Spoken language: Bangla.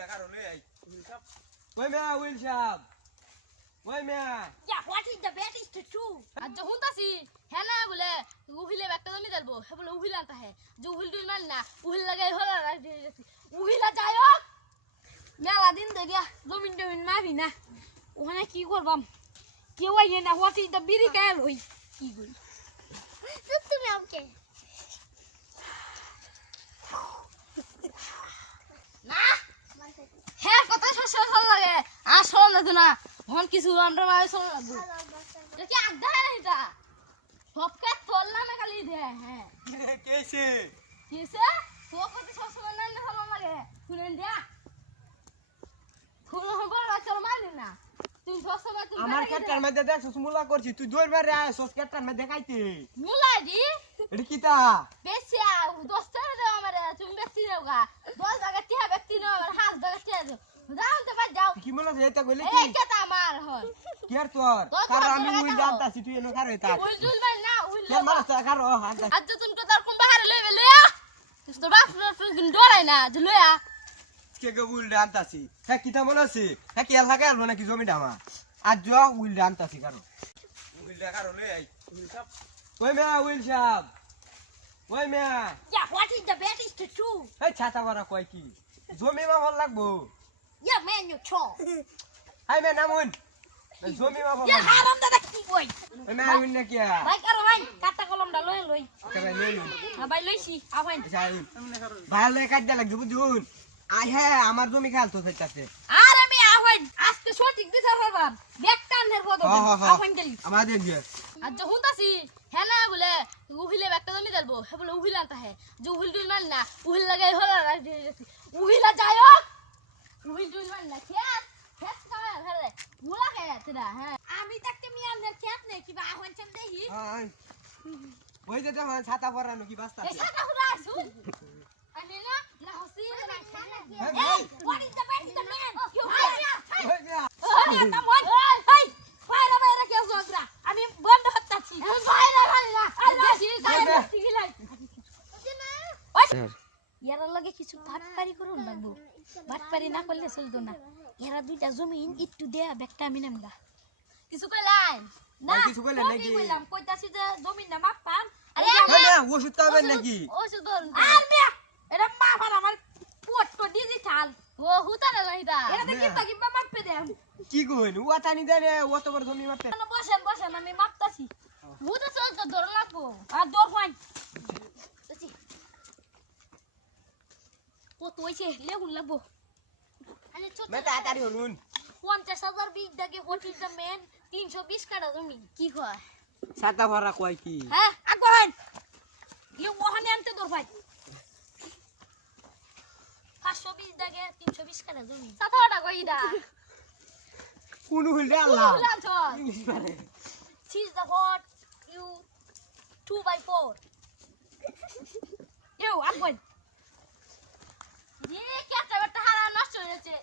Wait, man, Will Shab. Wait, man. Yeah, what is the bet is to true? आज जो होता सी है ना बोले उहिले बैठता तो नहीं दलबो है बोले उहिले आता है जो उहिल दूर मान ना उहिल लगे होला उहिला जायो मेला दिन दे गया 2 मिनट ना भी ना ওখানে কি করবাম কেউ আইয়ে না হোয়াট ইজ দ্য বিড়ি কাল হই কি করি তুমি আমাকে না হ্যাঁ কত সস লাগে আর সর লাগে না হন কিছু আমরা মাই সর লাগবো কি আগদা না এটা সবকে তোলনা না খালি দে হ্যাঁ कैसे কিসে তো কত সস না না ভালো লাগে শুনেন দিয়া খুব বড় চল মানি না তুই সস না তুই আমার ক্ষেত্রের মধ্যে দেখ সুমুলা করছি তুই দৌড়বার রে সস ক্ষেত্রের মধ্যে দেখাইতে মুলাদি এটা কিতা বেশিয়া দোস্তার দে আমারে তুমি ব্যক্তি দেওগা 10 টাকা 30 ব্যক্তি নাও আমার হাত টাকা 30 যাও তো বাদ যাও কি মনে হয় এটা কইলে এই কি কেতা আমার হল কি আর তোর কার আমি উইল জানতাছি তুই এনো কার হইতা উইল জুল ভাই না উইল কে মারছ কার ও হাত আজ তুমি তো তার কোন বাহারে লইবে লইয়া তো বাপ ফিন ডরাই না যে লইয়া কে কে উইল জানতাছি হ্যাঁ কিতা মনে আছে হ্যাঁ কি এলাকা আলবো নাকি জমি ডামা আজ যা উইল জানতাছি কারো উইল কারো লই আই ওই মে উইল সাহেব ওই মে Yeah, what is the bet is to true? এই ছাতা মারা কয় কি জমি মা ভাল লাগবো Yeah, man, you're chong. হাই মে নামুন জমি মা ভাল Yeah, লাগবো haram da ki boy. এই মে আইন না কিয়া Bhai karo bhai, kata kolom da loy loy. কেবে লই লই Ha bhai loisi, awen. যাই ভালো কাট দে লাগবে বুঝুন আই হ্যাঁ আমার জমি খাল তো চাইতাছে Are আমি awen, আজকে সঠিক বিচার হবাম। বেকটান নের পদ awen গলি। আমাদের যে आज जो होता सी है ना बोले उहिले बैठता तो नहीं दलबो है बोले उहिले आता है जो उहिल दूर मान ना उहिल लगे होला उहिला जायो उहिल दूर मान ना खेत खेत का है मुला के तेरा है আমি তাকে মিয়ার নের খেত নে কি বা আwen চল দেহি। হ্যাঁ ওই যে তোমার ছাতা পরানো কি বাস্তা এ সাটা হুরা আসু। अने ना ना हसी ना Hey, what is the bet is the man? You ওই যে Hey, come on. Hey, বাইরে বাইরে কেউ জগরা। আমি বন্ধ হতাছি। বাইরে বাইরে না। আল্লাহ জি গায়ে টিকিলাই। यार लगे কিছু ভাটপারি করুন লাগবো ভাটপারি না করলে চলতো না এরা দুইটা জমিন একটু দে বেকটা আমি নামগা কিছু কইলাই না কিছু বলে নাকি? কি কইলাম কইতাছি যে জমি না মাপ পাম আরে না ওষুধ পাবেন নাকি ও সুদল আর মিয়া এটা মাপ আর আমার পোট তো ডিজিটাল ও হুতা না লাইদা এটা দেখি তাকি মাপে দেম কি কইন ও টানি দে রে ও তো বড় জমি মারতে না বসেন বসেন আমি মাপতাছি হুতা চল তো ধর লাগবো আর দর ফাইন ও তো হইছে লেগুন লাগবো আরে ছোট মে তাড়াতাড়ি হলুন 50,000 বিগ দাগে হোয়াট ইজ দ্য ম্যান 320 কাটা জমি কি কয় ছাতা ভরা কয় কি হ্যাঁ আগোহেন ইউ ওখানে আনতে দর ভাই 520 দাগে 320 কাটা জমি সাতাটা কইদা কোন হইল রে আল্লাহ হুলা চল ইংলিশ পারে She's the hot you 2x4 ইউ আগোহেন রে কেটা বেটা হারা নষ্ট হয়েছে